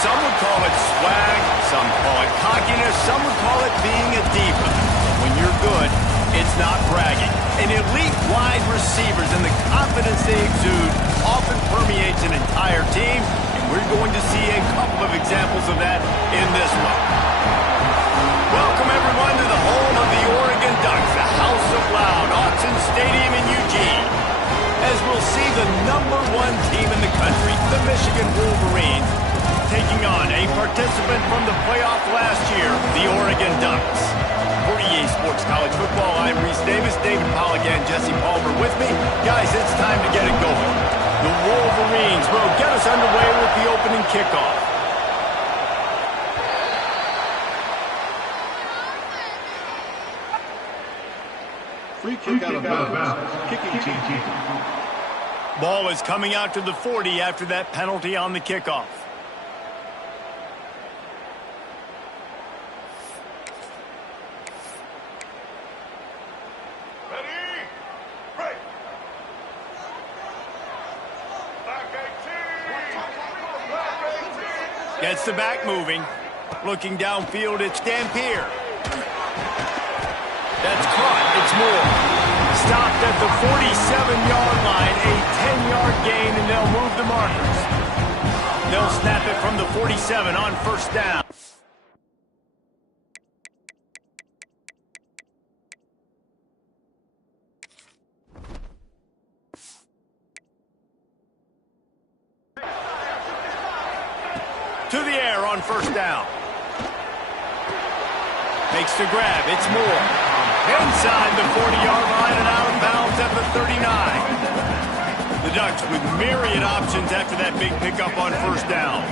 Some would call it swag, some call it cockiness, some would call it being a diva. When you're good, it's not bragging. An elite wide receivers and the confidence they exude often permeates an entire team, and we're going to see a couple of examples of that in this one. Welcome everyone to the home of the Oregon Ducks, the House of Loud, Autzen Stadium in Eugene. As we'll see the #1 team in the country, the Michigan Wolverines, taking on a participant from the playoff last year, the Oregon Ducks. For EA Sports College Football, I'm Reese Davis, David Pollack, and Jesse Palmer with me. Guys, it's time to get it going. The Wolverines will get us underway with the opening kickoff. Free kick out of bounds. Kicking team. Ball is coming out to the 40 after that penalty on the kickoff. Gets the back moving. Looking downfield, it's Dampier. That's caught. It's Moore. Stopped at the 47-yard line. A 10-yard gain, and they'll move the markers. They'll snap it from the 47 on first down. To the air on first down. Makes the grab. It's Moore. Inside the 40-yard line and out of bounds at the 39. The Ducks with myriad options after that big pickup on first down.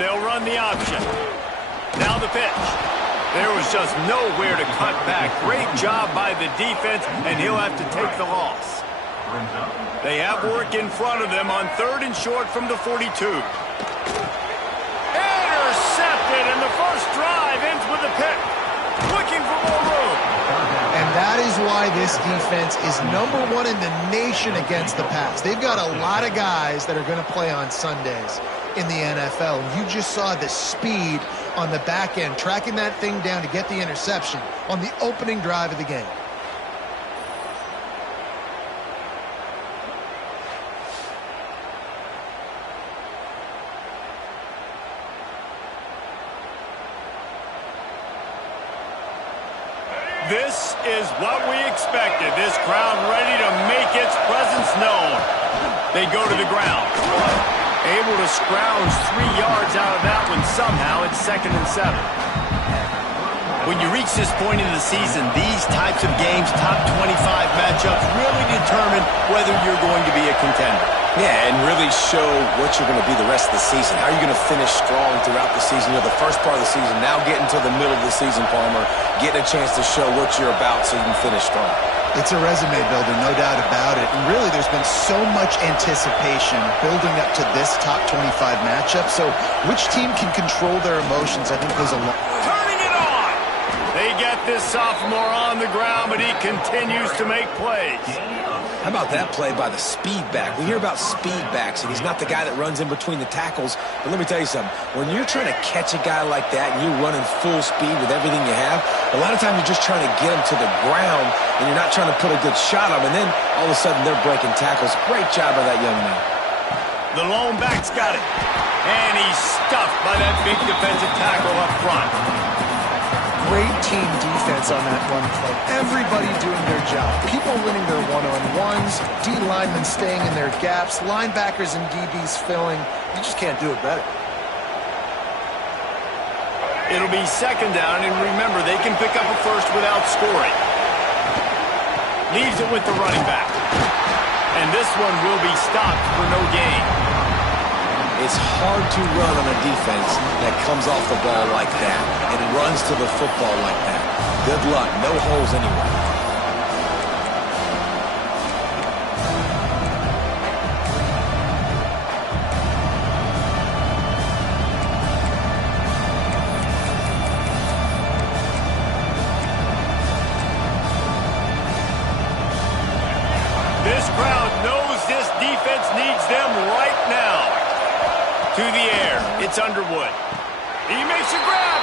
They'll run the option. Now the pitch. There was just nowhere to cut back. Great job by the defense, and he'll have to take the loss. They have work in front of them on 3rd and short from the 42. Intercepted, and the first drive ends with a pick. Looking for more room. And that is why this defense is #1 in the nation against the pass. They've got a lot of guys that are going to play on Sundays in the NFL. You just saw the speed on the back end, tracking that thing down to get the interception on the opening drive of the game. This is what we expected. This crowd ready to make its presence known. They go to the ground. Able to scrounge 3 yards out of that one somehow. It's 2nd and 7. When you reach this point in the season, these types of games, top 25 matchups, really determine whether you're going to be a contender. Yeah, and really show what you're going to be the rest of the season. How are you going to finish strong throughout the season? You know, the first part of the season, now getting to the middle of the season, Palmer, getting a chance to show what you're about so you can finish strong. It's a resume builder, no doubt about it. And really, there's been so much anticipation building up to this top 25 matchup. So which team can control their emotions, I think goes a long. Turning it on! They get this sophomore on the ground, but he continues to make plays. How about that play by the speed back? We hear about speed backs, and he's not the guy that runs in between the tackles. But let me tell you something. When you're trying to catch a guy like that and you're running full speed with everything you have, a lot of times you're just trying to get him to the ground, and you're not trying to put a good shot on him. And then all of a sudden they're breaking tackles. Great job by that young man. The lone back's got it. And he's stuffed by that big defensive tackle up front. Great team defense on that one play. Everybody doing their job. People winning their one-on-ones, D linemen staying in their gaps, linebackers and DBs filling. You just can't do it better. It'll be second down, and remember, they can pick up a first without scoring. Leaves it with the running back. And this one will be stopped for no gain. It's hard to run on a defense that comes off the ball like that and runs to the football like that. Good luck. No holes anywhere. This crowd knows this defense needs them right now. To the air, it's Underwood. He makes a grab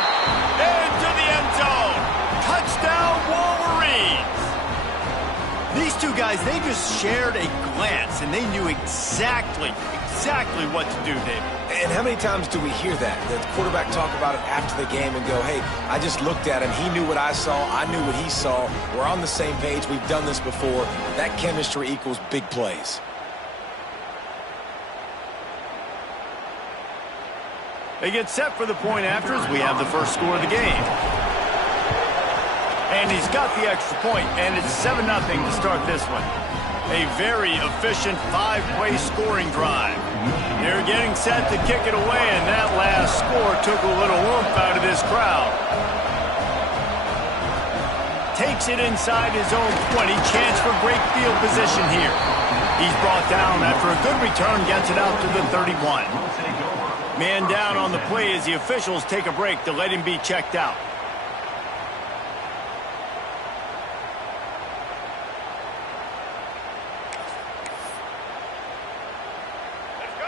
into the end zone. Touchdown, Wolverines. These two guys, they just shared a glance, and they knew exactly what to do, David. And how many times do we hear that? The quarterback talk about it after the game and go, hey, I just looked at him. He knew what I saw. I knew what he saw. We're on the same page. We've done this before. That chemistry equals big plays. They get set for the point after as we have the first score of the game. And he's got the extra point, and it's 7-0 to start this one. A very efficient 5-play scoring drive. They're getting set to kick it away, and that last score took a little oomph out of this crowd. Takes it inside his own 20. Chance for great field position here. He's brought down after a good return, gets it out to the 31. Man down on the play as the officials take a break to let him be checked out.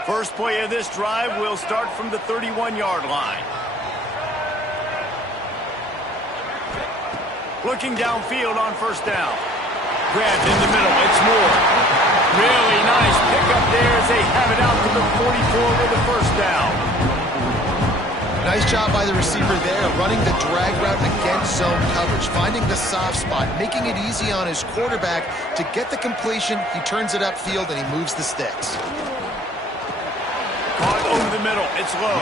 First play of this drive will start from the 31-yard line. Looking downfield on first down. Grabbed in the middle. It's Moore. Really nice pickup there as they have it out to the 44 with the first down. Nice job by the receiver there, running the drag route against zone coverage, finding the soft spot, making it easy on his quarterback to get the completion. He turns it upfield and he moves the sticks. Caught over the middle. It's low.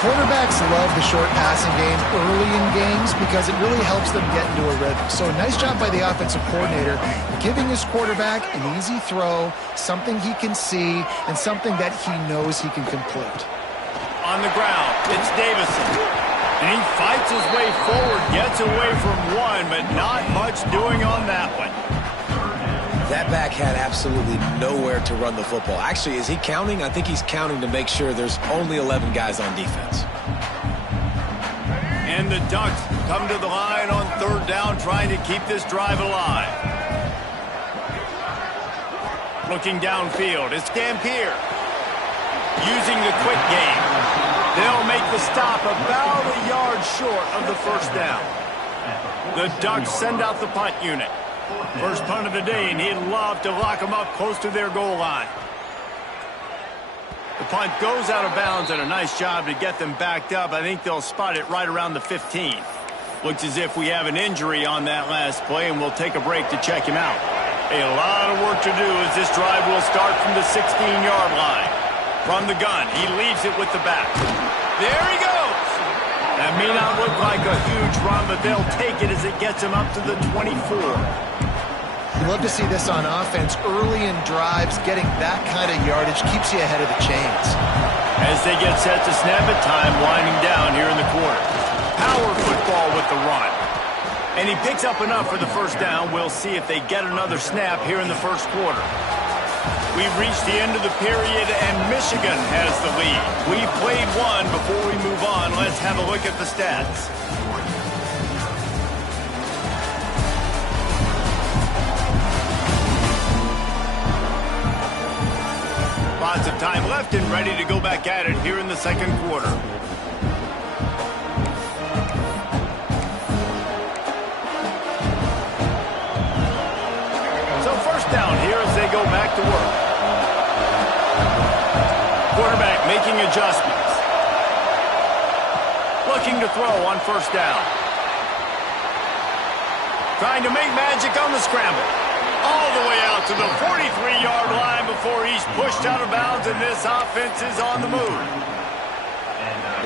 Quarterbacks love the short passing game early in games because it really helps them get into a rhythm. So nice job by the offensive coordinator, giving his quarterback an easy throw, something he can see, and something that he knows he can complete. On the ground, it's Davison. And he fights his way forward, gets away from one, but not much doing on that one. That back had absolutely nowhere to run the football. Actually, is he counting? I think he's counting to make sure there's only 11 guys on defense. And the Ducks come to the line on third down, trying to keep this drive alive. Looking downfield, it's Dampier. Using the quick game. They'll make the stop about a yard short of the first down. The Ducks send out the punt unit. First punt of the day, and he'd love to lock them up close to their goal line. The punt goes out of bounds, and a nice job to get them backed up. I think they'll spot it right around the 15. Looks as if we have an injury on that last play, and we'll take a break to check him out. A lot of work to do as this drive will start from the 16-yard line. From the gun, he leaves it with the back. There he goes! That may not look like a huge run, but they'll take it as it gets him up to the 24. You love to see this on offense. Early in drives, getting that kind of yardage keeps you ahead of the chains. As they get set to snap it, time winding down here in the quarter. Power football with the run. And he picks up enough for the first down. We'll see if they get another snap here in the first quarter. We've reached the end of the period, and Michigan has the lead. We've played one. Before we move on, let's have a look at the stats. Lots of time left and ready to go back at it here in the second quarter. So first down here as they go back to work. Quarterback making adjustments. Looking to throw on first down. Trying to make magic on the scramble. All the way out to the 43-yard line before he's pushed out of bounds, and this offense is on the move.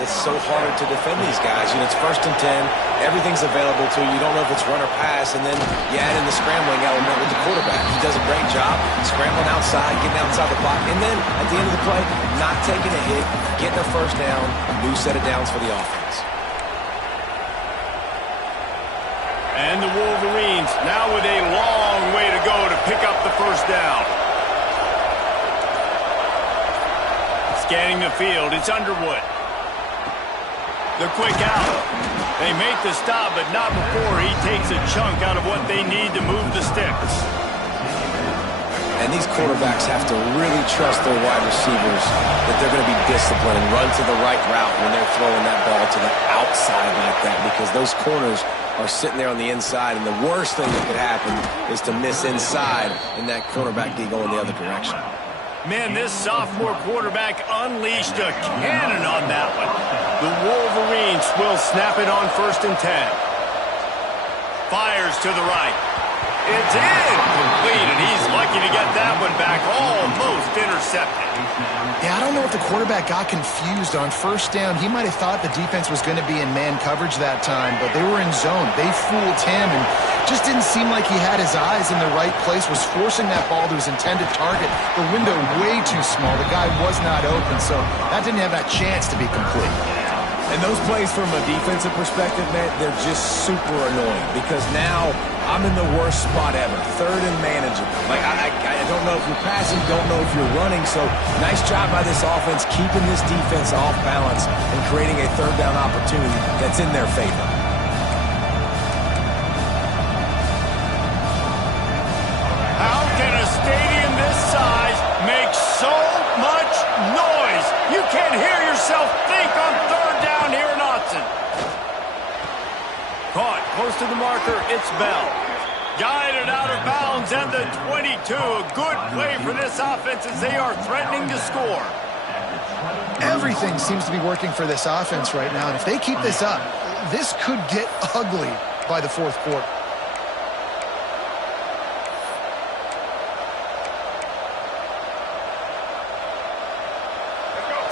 it's so hard to defend these guys. You know, it's 1st and 10. Everything's available to you. You don't know if it's run or pass, and then you add in the scrambling element with the quarterback. He does a great job scrambling outside, getting outside the block, and then at the end of the play, not taking a hit, getting a 1st down, a new set of downs for the offense. And the Wolverines now with a long way to go to pick up the 1st down. Scanning the field, it's Underwood. The quick out. They make the stop, but not before he takes a chunk out of what they need to move the sticks. And these quarterbacks have to really trust their wide receivers that they're going to be disciplined and run to the right route when they're throwing that ball to the outside like that, because those corners are sitting there on the inside, and the worst thing that could happen is to miss inside and that cornerback be going the other direction. Man, this sophomore quarterback unleashed a cannon on that one. The Wolverines will snap it on 1st and 10. Fires to the right. It's incomplete, and he's lucky to get that one back, almost intercepted. Yeah, I don't know if the quarterback got confused on 1st down. He might have thought the defense was going to be in man coverage that time, but they were in zone. They fooled him, and just didn't seem like he had his eyes in the right place, was forcing that ball to his intended target. The window way too small. The guy was not open, so that didn't have that chance to be complete. And those plays from a defensive perspective, man, they're just super annoying, because now I'm in the worst spot ever, 3rd and manageable. Like, I don't know if you're passing, don't know if you're running, so nice job by this offense keeping this defense off balance and creating a 3rd down opportunity that's in their favor. How can a stadium this size make so much noise? You can't hear yourself think on 3rd down here in Autzen. Caught close to the marker, it's Bell. Guided out of bounds at the 22. A good play for this offense as they are threatening to score. Everything seems to be working for this offense right now, and if they keep this up, this could get ugly by the 4th quarter.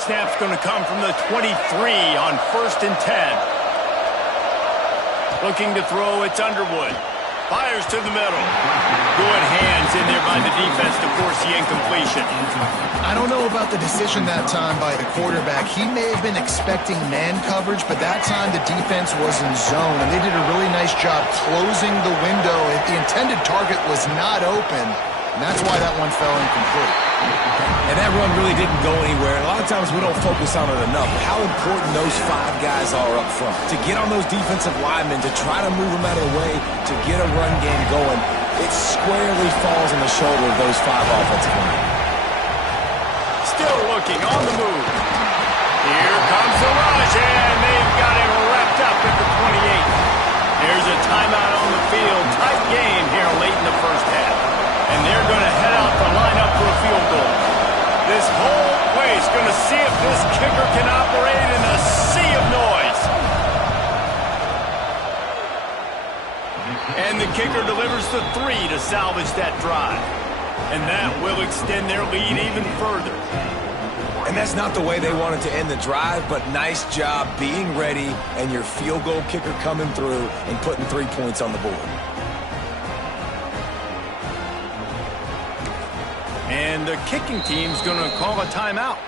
Snap's going to come from the 23 on 1st and 10. Looking to throw, it's Underwood. Fires to the middle. Good hands in there by the defense to force the incompletion. I don't know about the decision that time by the quarterback. He may have been expecting man coverage, but that time the defense was in zone, and they did a really nice job closing the window. The intended target was not open, and that's why that one fell incomplete. And that run really didn't go anywhere. And a lot of times we don't focus on it enough. How important those 5 guys are up front. To get on those defensive linemen, to try to move them out of the way, to get a run game going, it squarely falls on the shoulder of those 5 offensive linemen. Still looking on the move. Here comes the rush, and they've got him wrapped up at the 28. There's a timeout on the field. Tight game here late in the 1st half. And they're going to head out to line up for a field goal. This whole place going to see if this kicker can operate in a sea of noise. And the kicker delivers the 3 to salvage that drive. And that will extend their lead even further. And that's not the way they wanted to end the drive, but nice job being ready and your field goal kicker coming through and putting 3 points on the board. And the kicking team's going to call a timeout.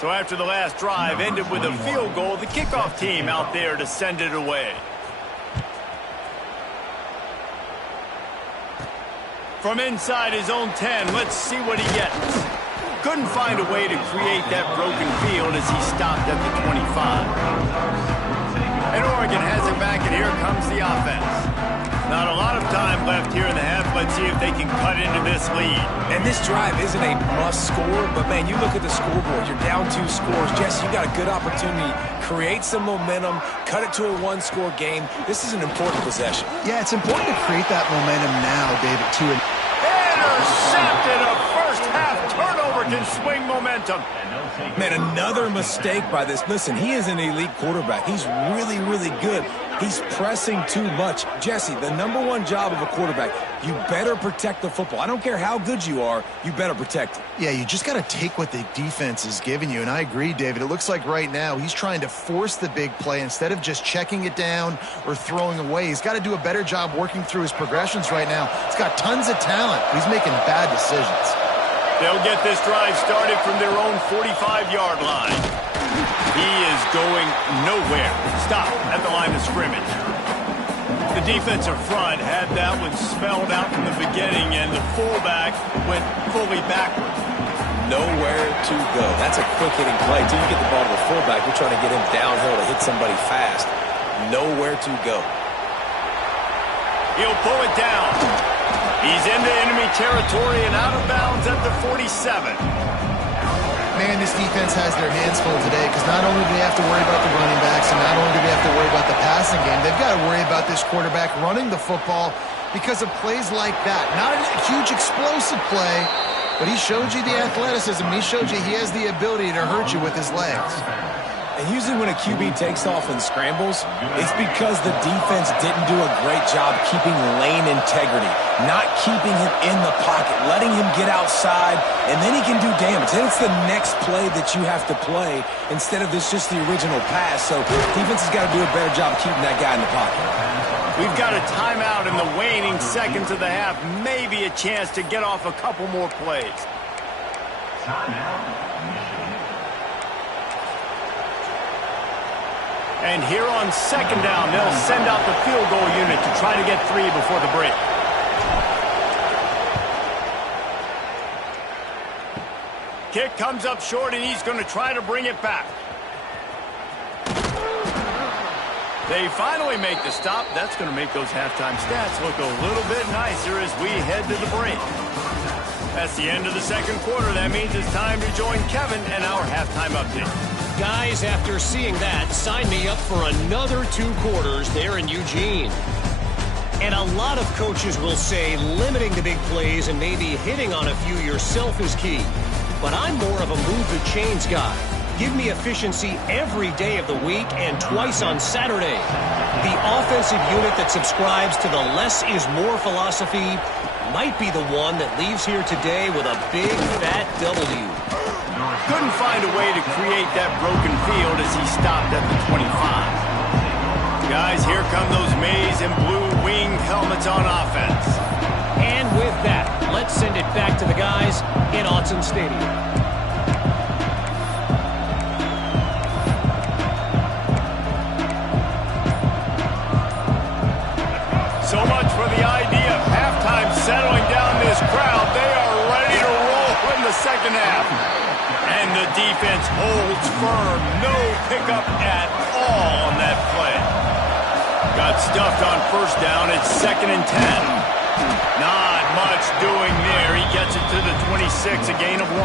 So after the last drive ended with a field goal, the kickoff team out there to send it away. From inside his own 10, let's see what he gets. Couldn't find a way to create that broken field as he stopped at the 25. And Oregon has it back, and here comes the offense. Not a lot of time left here in the half. Let's see if they can cut into this lead. And this drive isn't a must score, but man, you look at the scoreboard, you're down 2 scores. Jesse, you got a good opportunity. Create some momentum, cut it to a 1-score game. This is an important possession. Yeah, it's important to create that momentum now, David, too. Intercepted. A first half turnover can swing momentum. Man, another mistake by this. Listen, he is an elite quarterback. He's really, really good. He's pressing too much. Jesse, the #1 job of a quarterback, you better protect the football. I don't care how good you are, you better protect it. Yeah, you just got to take what the defense is giving you, and I agree, David. It looks like right now he's trying to force the big play instead of just checking it down or throwing away. He's got to do a better job working through his progressions right now. He's got tons of talent. He's making bad decisions. They'll get this drive started from their own 45-yard line. He is going nowhere. Stop at the line of scrimmage. The defensive front had that one spelled out from the beginning, and the fullback went fully backward. Nowhere to go. That's a quick-hitting play. Till you get the ball to the fullback, you're trying to get him downhill to hit somebody fast. Nowhere to go. He'll pull it down. He's into enemy territory and out of bounds at the 47. Man, this defense has their hands full today because not only do they have to worry about the running backs and not only do they have to worry about the passing game, they've got to worry about this quarterback running the football because of plays like that. Not a huge explosive play, but he showed you the athleticism. He showed you he has the ability to hurt you with his legs. And usually when a QB takes off and scrambles, it's because the defense didn't do a great job keeping lane integrity, not keeping him in the pocket, letting him get outside, and then he can do damage. Then it's the next play that you have to play instead of this just the original pass. So defense has got to do a better job keeping that guy in the pocket. We've got a timeout in the waning seconds of the half. Maybe a chance to get off a couple more plays. And here on second down, they'll send out the field goal unit to try to get 3 before the break. Kick comes up short, and he's going to try to bring it back. They finally make the stop. That's going to make those halftime stats look a little bit nicer as we head to the break. That's the end of the second quarter. That means it's time to join Kevin and our halftime update. Guys, after seeing that, sign me up for another 2 quarters there in Eugene. And a lot of coaches will say limiting the big plays and maybe hitting on a few yourself is key. But I'm more of a move the chains guy. Give me efficiency every day of the week and twice on Saturday. The offensive unit that subscribes to the less is more philosophy might be the one that leaves here today with a big fat W. Couldn't find a way to create that broken field as he stopped at the 25. Guys, here come those maize and blue wing helmets on offense. And with that, let's send it back to the guys in Autzen Stadium. So much for the idea of halftime settling down this crowd. They are ready to roll in the second half. And the defense holds firm. No pickup at all on that play. Got stuffed on first down. It's 2nd and 10. Not much doing there. He gets it to the 26, a gain of 1.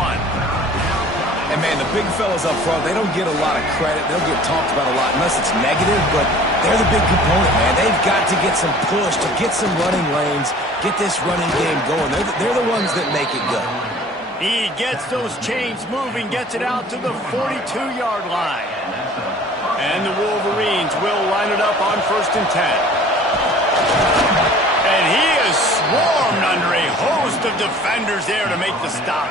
And, man, the big fellas up front, they don't get a lot of credit. They'll get talked about a lot unless it's negative, but they're the big component, man. They've got to get some push, to get some running lanes, get this running game going. They're the ones that make it go. He gets those chains moving, gets it out to the 42-yard line. And the Wolverines will line it up on 1st and 10. And he is swarmed under a host of defenders there to make the stop.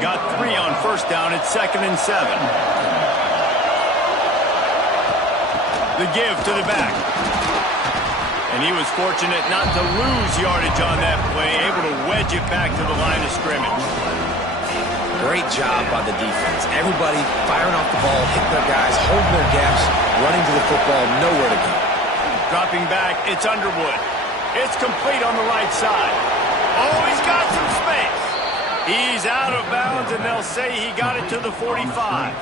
Got 3 on first down. It's 2nd and 7. The give to the back. And he was fortunate not to lose yardage on that play, able to wedge it back to the line of scrimmage. Great job by the defense. Everybody firing off the ball, hitting their guys, holding their gaps, running to the football, nowhere to go. Dropping back, it's Underwood. It's complete on the right side. Oh, he's got some space. He's out of bounds, and they'll say he got it to the 45.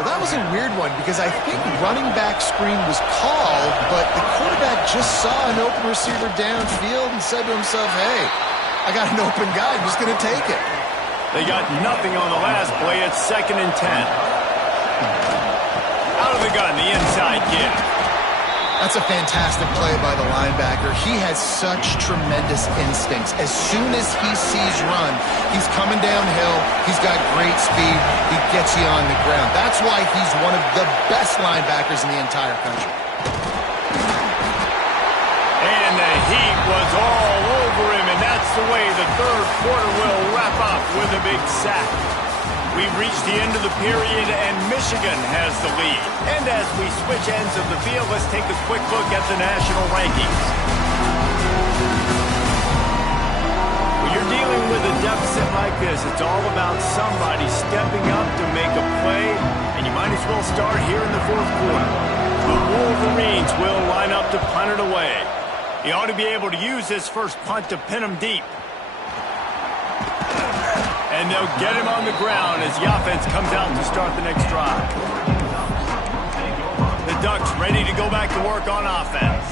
Well, that was a weird one because I think running back screen was called, but the quarterback just saw an open receiver downfield and said to himself, hey, I got an open guy. I'm just going to take it. They got nothing on the last play. It's 2nd and 10. Out of the gun, the inside give. That's a fantastic play by the linebacker. He has such tremendous instincts. As soon as he sees run, he's coming downhill. He's got great speed. He gets you on the ground. That's why he's one of the best linebackers in the entire country. And the heat was all over him, and that's the way the third quarter will wrap up with a big sack. We've reached the end of the period, and Michigan has the lead. And as we switch ends of the field, let's take a quick look at the national rankings. When you're dealing with a deficit like this, it's all about somebody stepping up to make a play, and you might as well start here in the fourth quarter. The Wolverines will line up to punt it away. He ought to be able to use this first punt to pin him deep. And they'll get him on the ground as the offense comes out to start the next drive. The Ducks ready to go back to work on offense.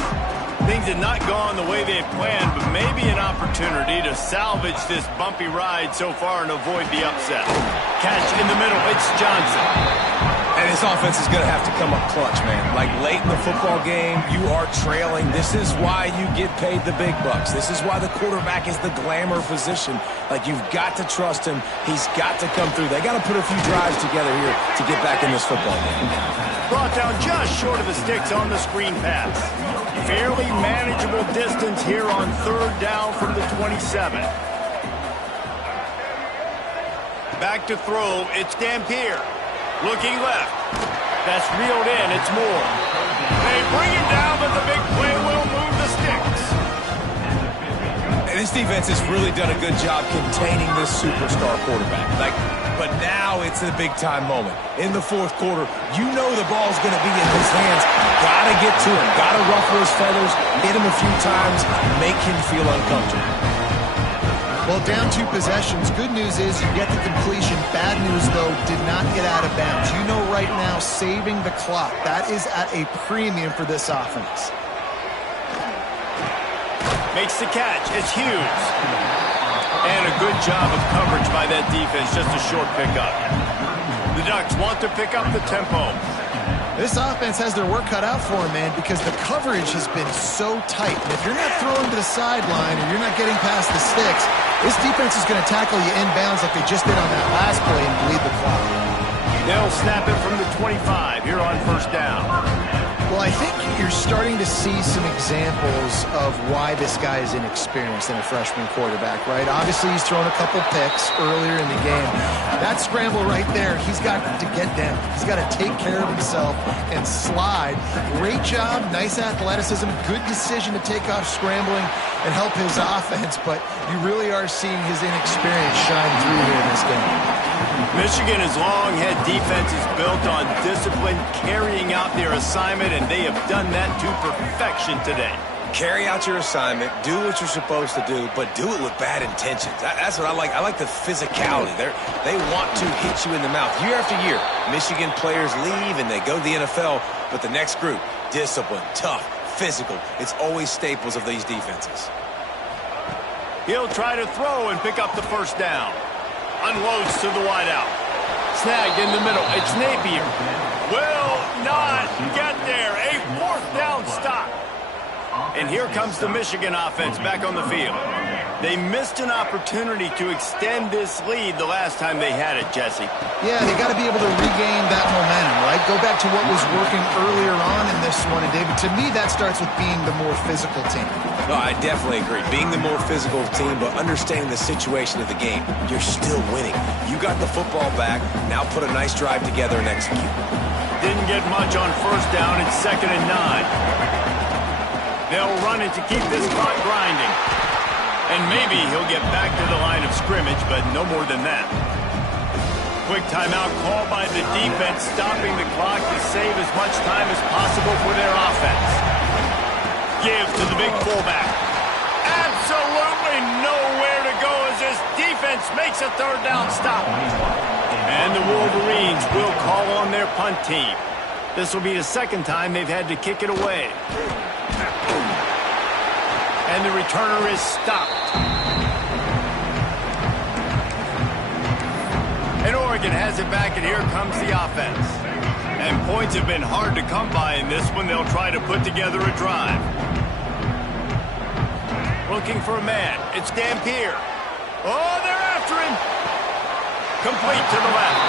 Things had not gone the way they had planned, but maybe an opportunity to salvage this bumpy ride so far and avoid the upset. Catch in the middle, it's Johnson. And this offense is going to have to come up clutch, man. Like late in the football game, you are trailing. This is why you get paid the big bucks. This is why the quarterback is the glamour position. Like, you've got to trust him. He's got to come through. They got to put a few drives together here to get back in this football game. Brought down just short of the sticks on the screen pass. Fairly manageable distance here on third down from the 27. Back to throw, it's Dampier. Looking left. That's reeled in. It's Moore. They bring him down, but the big play will move the sticks. And this defense has really done a good job containing this superstar quarterback. But now it's a big-time moment. In the fourth quarter, you know the ball's going to be in his hands. Got to get to him. Got to ruffle his feathers, hit him a few times, make him feel uncomfortable. Well, down 2 possessions. Good news is you get the completion. Bad news, though, did not get out of bounds. You know right now, saving the clock. That is at a premium for this offense. Makes the catch. It's Hughes. And a good job of coverage by that defense. Just a short pickup. The Ducks want to pick up the tempo. This offense has their work cut out for them, man, because the coverage has been so tight. And if you're not throwing to the sideline or you're not getting past the sticks, this defense is going to tackle you inbounds like they just did on that last play and bleed the clock. They'll snap it from the 25 here on first down. Well, I think you're starting to see some examples of why this guy is inexperienced in a freshman quarterback, right? Obviously, he's thrown a couple picks earlier in the game. That scramble right there, he's got to get down. He's got to take care of himself and slide. Great job, nice athleticism, good decision to take off scrambling and help his offense, but you really are seeing his inexperience shine through here in this game. Michigan has long had defenses built on discipline, carrying out their assignment, and they have done that to perfection today. Carry out your assignment, do what you're supposed to do, but do it with bad intentions. That's what I like. I like the physicality. They want to hit you in the mouth. Year after year, Michigan players leave and they go to the NFL, but the next group, discipline, tough, physical. It's always staples of these defenses. He'll try to throw and pick up the first down. Unloads to the wideout. Snagged in the middle. It's Napier. Will not get there. A fourth down stop. And here comes the Michigan offense back on the field. They missed an opportunity to extend this lead the last time they had it, Jesse. Yeah, they got to be able to regain that momentum, right? Go back to what was working earlier on in this one. And, David, to me, that starts with being the more physical team. No, I definitely agree. Being the more physical team, but understanding the situation of the game. You're still winning. You got the football back. Now put a nice drive together and execute. Didn't get much on first down. It's 2nd and 9. They'll run it to keep this clock grinding. And maybe he'll get back to the line of scrimmage, but no more than that. Quick timeout call by the defense, stopping the clock to save as much time as possible for their offense. Give to the big fullback. Absolutely nowhere to go as this defense makes a third down stop. And the Wolverines will call on their punt team. This will be the second time they've had to kick it away. And the returner is stopped. And Oregon has it back, and here comes the offense. And points have been hard to come by in this one. They'll try to put together a drive. Looking for a man. It's Dampier. Oh, they're after him. Complete to the left.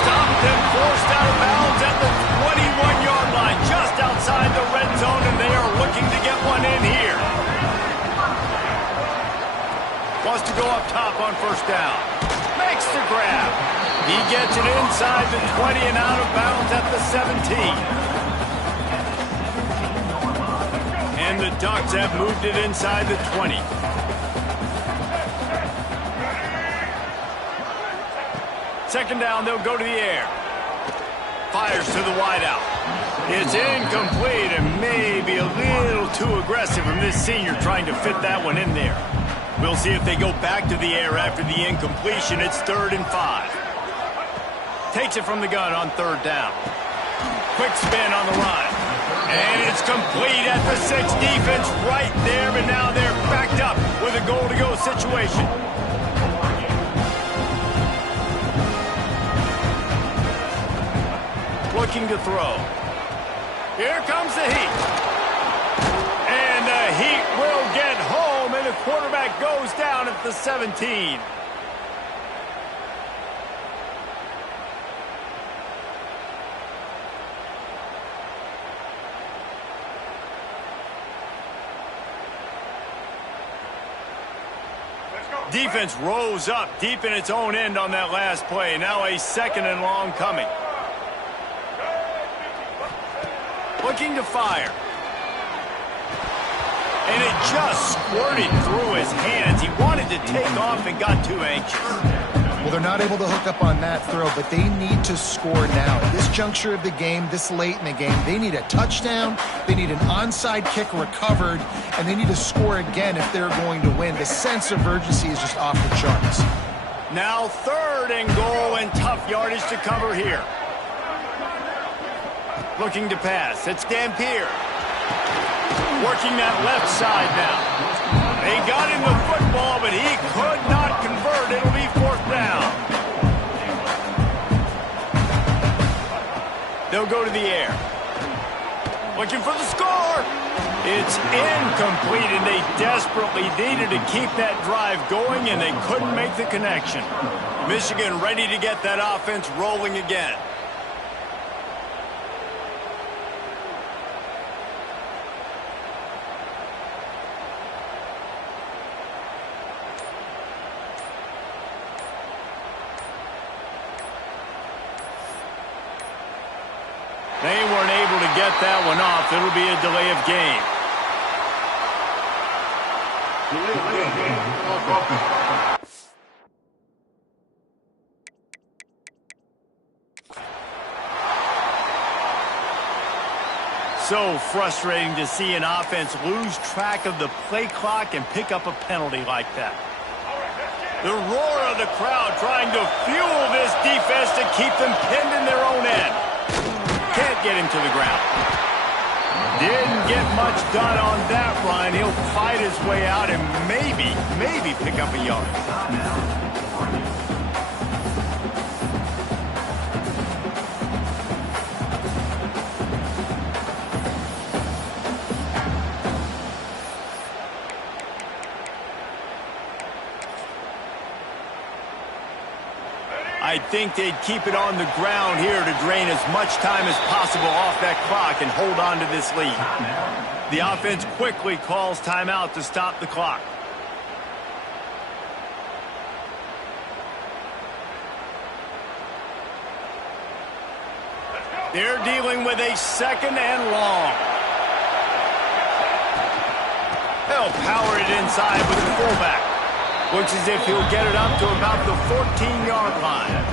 Stopped and forced out of bounds at the 21-yard line, just outside the red zone, and they are looking to get one in here. Wants to go up top on first down. Makes the grab. He gets it inside the 20 and out of bounds at the 17. And the Ducks have moved it inside the 20. Second down, they'll go to the air. Fires to the wideout. It's incomplete and maybe a little too aggressive from this senior trying to fit that one in there. We'll see if they go back to the air after the incompletion. It's 3rd and 5. Takes it from the gun on 3rd down. Quick spin on the run. And it's complete at the 6. Defense right there, but now they're backed up with a goal-to-go situation. Looking to throw. Here comes the Heat. And the Heat will get home, and the quarterback goes down at the 17. Defense rose up deep in its own end on that last play. Now a 2nd and long coming. Looking to fire. And it just squirted through his hands. He wanted to take off and got too anxious. Well, they're not able to hook up on that throw, but they need to score now. At this juncture of the game, this late in the game, they need a touchdown, they need an onside kick recovered, and they need to score again if they're going to win. The sense of urgency is just off the charts. Now 3rd and goal, and tough yardage to cover here. Looking to pass. It's Dampier. Working that left side now. They got him the football, but he could not convert. It'll be 4th down. They'll go to the air. Looking for the score. It's incomplete, and they desperately needed to keep that drive going, and they couldn't make the connection. Michigan ready to get that offense rolling again. They weren't able to get that one off. It'll be a delay of game. So frustrating to see an offense lose track of the play clock and pick up a penalty like that. The roar of the crowd trying to fuel this defense to keep them pinned in their own end. Can't get him to the ground. Didn't get much done on that run. He'll fight his way out and maybe pick up a yard. I think they'd keep it on the ground here to drain as much time as possible off that clock and hold on to this lead. The offense quickly calls timeout to stop the clock. They're dealing with a 2nd and long. They'll power it inside with the fullback. Looks as if he'll get it up to about the 14-yard line.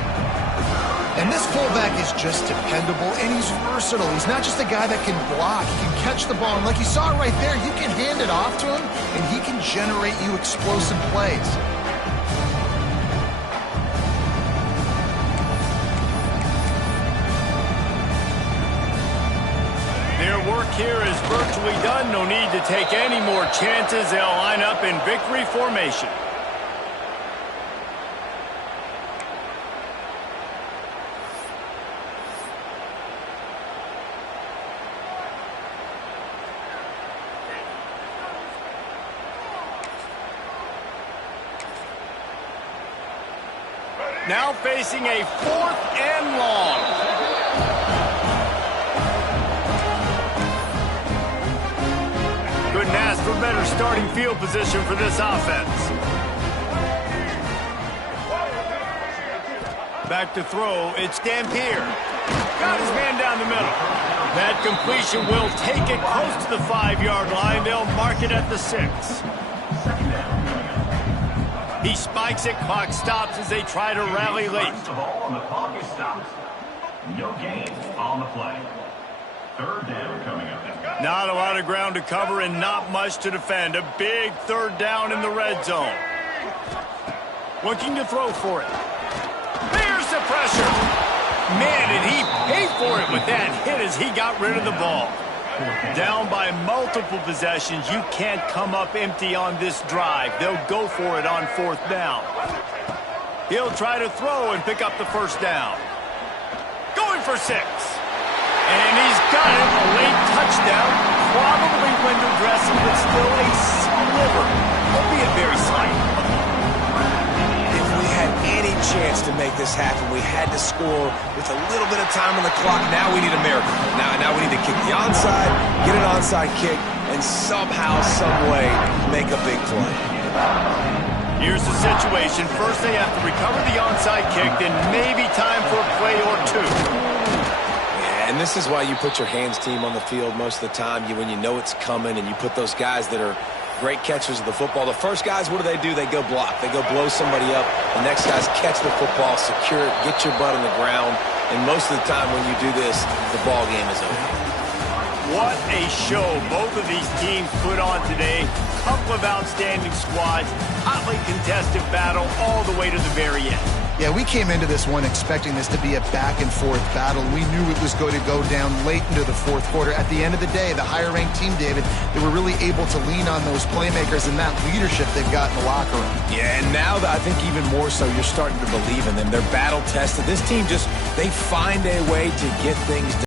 And this fullback is just dependable, and he's versatile. He's not just a guy that can block. He can catch the ball, and like you saw right there, you can hand it off to him, and he can generate you explosive plays. Their work here is virtually done. No need to take any more chances. They'll line up in victory formation. Now facing a 4th and long. Couldn't ask for better starting field position for this offense. Back to throw, it's Dampier. Got his man down the middle. That completion will take it close to the 5-yard line. They'll mark it at the 6. He spikes it, clock stops as they try to rally late. The ball on the clock is stopped. No gain on the play. 3rd down coming up. Not a lot of ground to cover and not much to defend. A big 3rd down in the red zone. Looking to throw for it. There's the pressure. Man, did he pay for it with that hit as he got rid of the ball. Down by multiple possessions. You can't come up empty on this drive. They'll go for it on 4th down. He'll try to throw and pick up the 1st down. Going for 6. And he's got it. A late touchdown. Probably window dressing, but still a sliver. Albeit very slight. If we had any chance to make this happen, we had to score with a little bit of time on the clock. Now we need a miracle. Now we need to kick the onside, get an onside kick, and somehow, some way, make a big play. Here's the situation. First they have to recover the onside kick, then maybe time for a play or 2. And this is why you put your hands team on the field most of the time. When you know it's coming, and you put those guys that are great catchers of the football. The first guys, what do? They go block. They go blow somebody up. The next guys catch the football, secure it, get your butt on the ground. And most of the time when you do this, the ball game is over. What a show both of these teams put on today. Couple of outstanding squads. Hotly contested battle all the way to the very end. Yeah, we came into this one expecting this to be a back-and-forth battle. We knew it was going to go down late into the 4th quarter. At the end of the day, the higher-ranked team, David, they were really able to lean on those playmakers and that leadership they've got in the locker room. Yeah, and now I think even more so, you're starting to believe in them. They're battle-tested. This team they find a way to get things done.